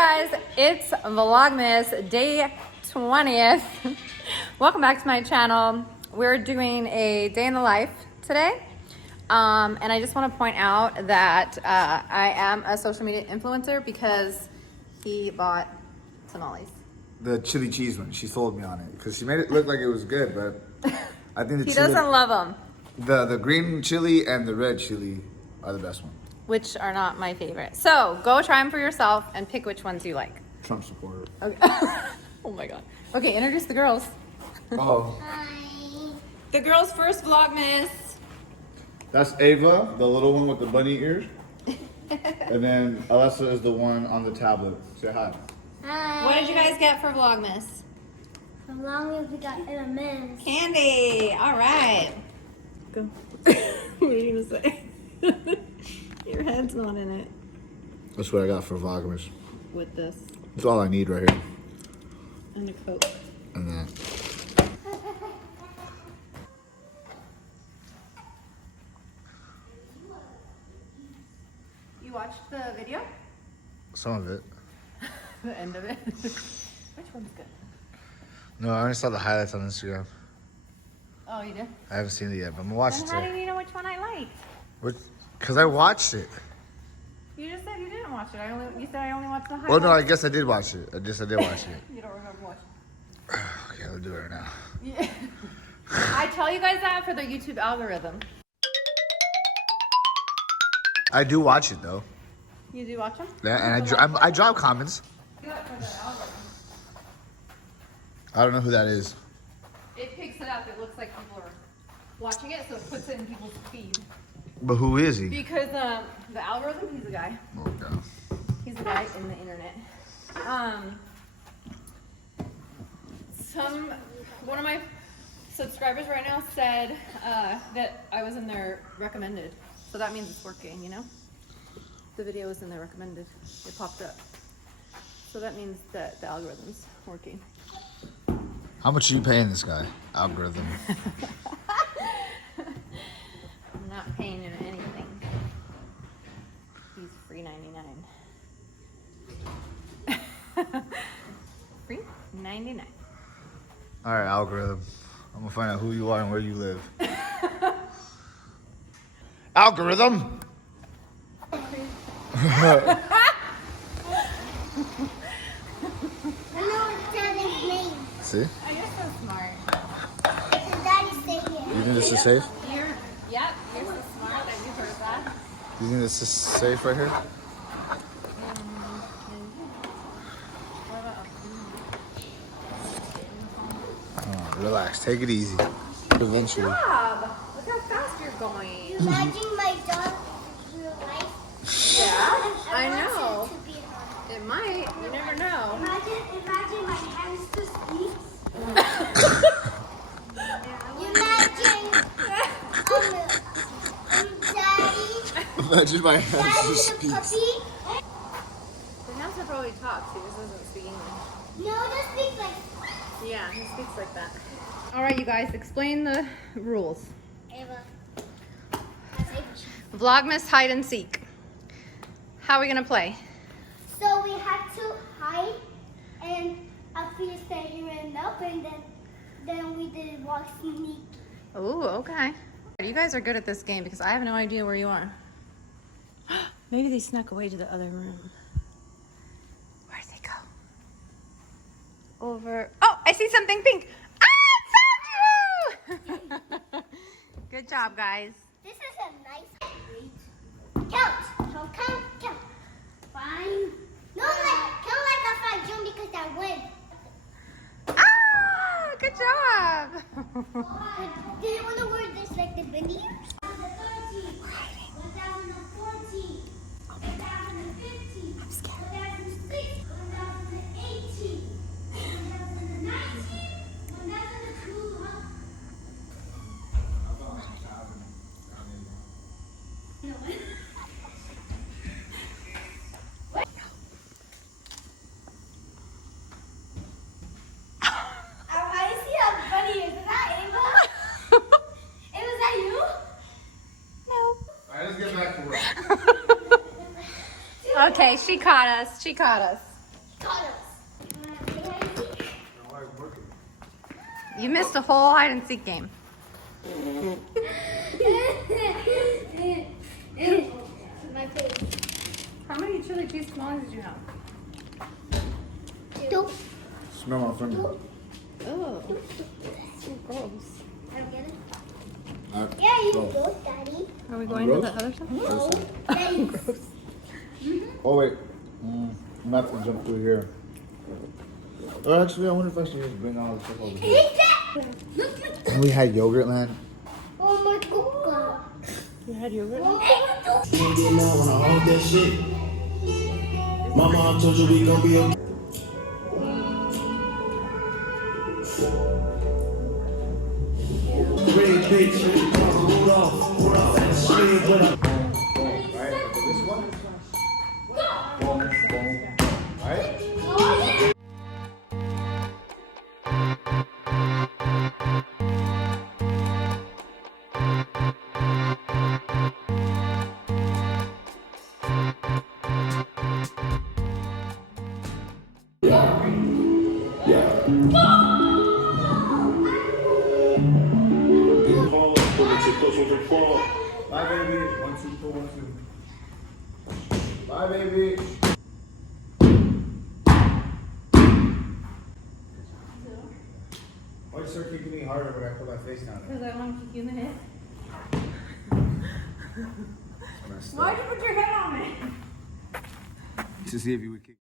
guys, it's Vlogmas day 20th. Welcome back to my channel. We're doing a day in the life today. And I just want to point out that I am a social media influencer because he bought tamales. The chili cheese one, she sold me on it because she made it look like it was good, but I think the He chili, doesn't love them. the green chili and the red chili are the best one. Which are not my favorite. So go try them for yourself and pick which ones you like. Trump supporter. Okay. Oh my god. Okay, introduce the girls. Oh. Hi. The girls' first Vlogmas. That's Ava, the little one with the bunny ears. And then Alessa is the one on the tablet. Say hi. Hi. What did you guys get for Vlogmas? As long as we got M&M's. Candy. All right. Go. What are you gonna say? Your head's not in it. That's what I got for Vlogmas. With this That's all I need right here. and a Coke. And that. You watched the video? Some of it. The end of it. Which one's good? No, I only saw the highlights on Instagram. Oh, you did? I haven't seen it yet, but I'm gonna watch Then it how today. do you know which one I liked? Because I watched it. You just said you didn't watch it. You said I only watched the highlights. Well, no, I guess I did watch it. I did watch it. You don't remember watching. Okay, I'll do it right now. Yeah. I tell you guys that for the YouTube algorithm. I do watch it though. You do watch them? Yeah, and I drop comments. Do it for the algorithm. I don't know who that is. It picks it up. It looks like people are watching it, so it puts it in people's feed. But who is he? Because the algorithm, he's a guy. Oh, no. He's a guy in the internet. One of my subscribers right now said that I was in their recommended. So that means it's working, you know? The video was in their recommended. It popped up. So that means that the algorithm's working. How much are you paying this guy? Algorithm. I'm not paying him anything. He's free 99. Free 99. All right, algorithm. I'm gonna find out who you are and where you live. Algorithm. I know what daddy's name. See? Oh, you're so smart. Because daddy stay here. You think this is safe? Yep, you're so smart that you heard that. You think this is safe right here? Oh, relax. Take it easy. Eventually. Good job. Look how fast you're going. Imagine my dog in real life. Yeah, I want know. it to be her. It might. You never know. Imagine my hamster speaks. Imagine daddy. Imagine my hamster Daddy the speaks. puppy. The hamster probably talks. He just doesn't speak English. No, that speaks like Yeah, he speaks like that. All right, you guys, explain the rules. Ava. Vlogmas hide and seek. How are we gonna play? So we had to hide, and after you stay here and up, and then we did walk sneak. Oh, okay. You guys are good at this game because I have no idea where you are. Maybe they snuck away to the other room. Where'd they go? Over. Oh, I see something pink. Ah, I found you! Good job, guys. This is a nice count. Count. Fine. No, count like I find June because I win. Ah, good job. Do you want to wear this like the veneers? 1013, 1014, 1015, 1016, 1018, 1019, 1002. I see how funny is that, Ava? Ava, is that you? No. All right, let's get back to work. Okay, she caught us. Got us. You missed a whole hide and seek game. My face. How many chili cheese tamales did you have? Two. Smell my finger. Oh, so gross. I don't get it. Alright, Yeah, you so, go, Daddy. Are we going to Gross? the other side? No. Daddy. oh wait, I'm not gonna jump through here. Oh, actually, I wonder if I should just bring all the stuff over here. Take that. And we had yogurt land. Oh my God. You had yogurt? Oh Can't get mad when I hold that shit. My mom told you we gon' be okay. Red bitch, Rudolph, and shit, but I'm Right? This one? Boom, boom. Right? Bye, baby. 1, 2, 4, 1, 2. Bye, baby. Why does start kicking me harder when I put my face down there? Because I want to kick you in the head. It's messed Why'd up. you put your head on it? To see if you would kick.